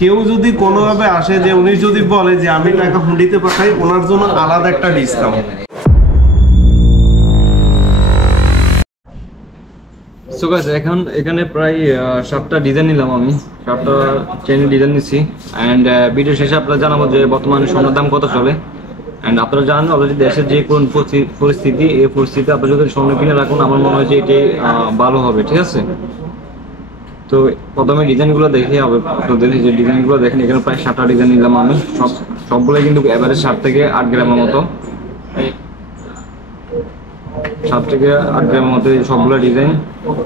কেউ যদি কোনোভাবে আসে যে উনি যদি বলে যে আমি টাকা হুন্ডিতে পাঠাই, ওনার জন্য আলাদা একটা ডিসকাউন্ট। সো গাইস, এখন এখানে প্রায় 7টা ডিজাইন নিলাম আমি, 7টা চেনের ডিজাইন নিচ্ছি। অ্যান্ড ভিডিও শেষে আপনারা জানাবো যে বর্তমানে স্বর্ণের দাম কত চলে। অ্যান্ড আপনারা জানেন অলরেডি দেশের যে কোন পরিস্থিতি, এই পরিস্থিতিতে আপনারা যদি স্বর্ণ কিনে রাখুন, আমার মনে হয় যে এটি ভালো হবে, ঠিক আছে। তো প্রথমে ডিজাইনগুলো দেখে হবে আপনাদের, যে ডিজাইনগুলো দেখেন এখানে প্রায় 7টা ডিজাইন নিলাম আমি। সবগুলোই কিন্তু এভারেজ 7 থেকে 8 গ্রামের মতো, 7 থেকে 8 গ্রামের মতো সবগুলো ডিজাইন।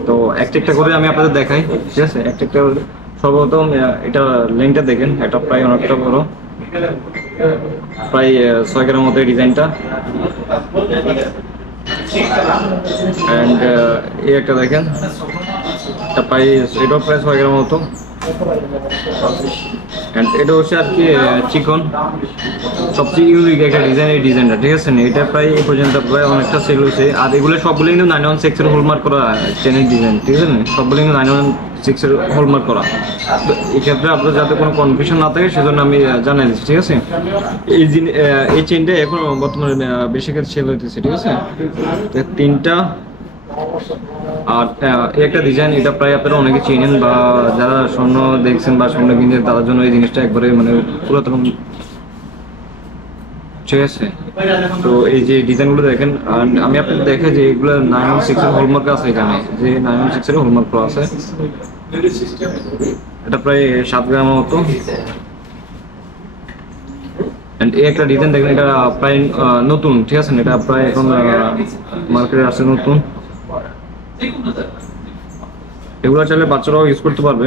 তো একটা করে আমি আপনাদের দেখাই, ঠিক আছে। একটা সর্বপ্রথম এটা লেনটা দেখেন, এটা প্রায় অনেকটা বড়, প্রায় 6 গ্রামের মতো এই ডিজাইনটা। অ্যান্ড এই একটা দেখেন, এটা প্রায়, এটাও প্রায় 6 গ্রামের মতো। অ্যান্ড এটা হচ্ছে আর কি চিকন, সবচেয়ে ইউনিক একটা ডিজাইন এই ডিজাইনটা, ঠিক আছে। এটা প্রায় এই পর্যন্ত প্রায় অনেকটা সেল হয়েছে। আর এগুলো সবগুলো কিন্তু 916 এর হলমার্ক করা চেনের ডিজাইন, ঠিক আছে। সবগুলো কিন্তু 916 এর হলমার্ক করা। তো এক্ষেত্রে আপনার যাতে কোনো কনফিউশন না থাকে সেজন্য আমি জানাই দিচ্ছি, ঠিক আছে। এই চেনটা এখন বর্তমানে বেশি ক্ষেত্রে সেল হইতেছে, ঠিক আছে। 3টা। আর একটা ডিজাইন, এটা প্রায় আপনারা অনেকে চেনেন বা যারা স্বর্ণ দেখছেন বা স্বর্ণ কিনছেন তাদের জন্য এই জিনিসটা একবারে মানে পুরাতন, ঠিক আছে। তো এই যে ডিজাইনগুলো দেখেন, আর আমি আপনাদের দেখে যে এগুলো 916 এর হলমার্ক আছে, এখানে যে 916 এর হলমার্ক করা আছে। এটা প্রায় 7 গ্রামের মতো। এই একটা ডিজাইন দেখেন, এটা প্রায় নতুন, ঠিক আছে। এটা প্রায় এখন মার্কেটে আসছে নতুন। এগুলো চাইলে বাচ্চারাও ইউজ করতে পারবে।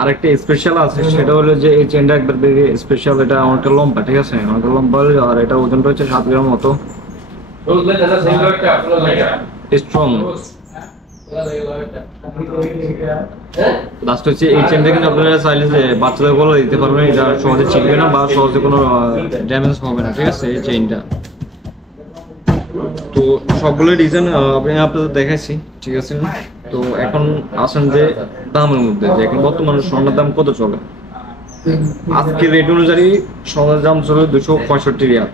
আরেকটা স্পেশাল আছে, সেটা হলো যে এই চেনটা একবার স্পেশাল, এটা অনেকটা লম্বা, ঠিক আছে, অনেকটা লম্বা। আর এটা ওজনটা হচ্ছে 7 গ্রাম মতো, স্ট্রং। লাস্ট হচ্ছে এই চেনটা কিন্তু আপনারা চাইলে যে বাচ্চাদের গলা দিতে পারবেন, এটা সহজে ছিটবে না বা সহজে কোনো ড্যামেজ হবে না, ঠিক আছে, এই চেইনটা। তো সবগুলো ডিজাইন আমি আপনাদের দেখাইছি, ঠিক আছে। তো এখন আসেন যে দামের মধ্যে, যে এখন বর্তমানে স্বর্ণের দাম কত চলে। আজকে রেট অনুযায়ী স্বর্ণের দাম চলে 265 রিয়াল।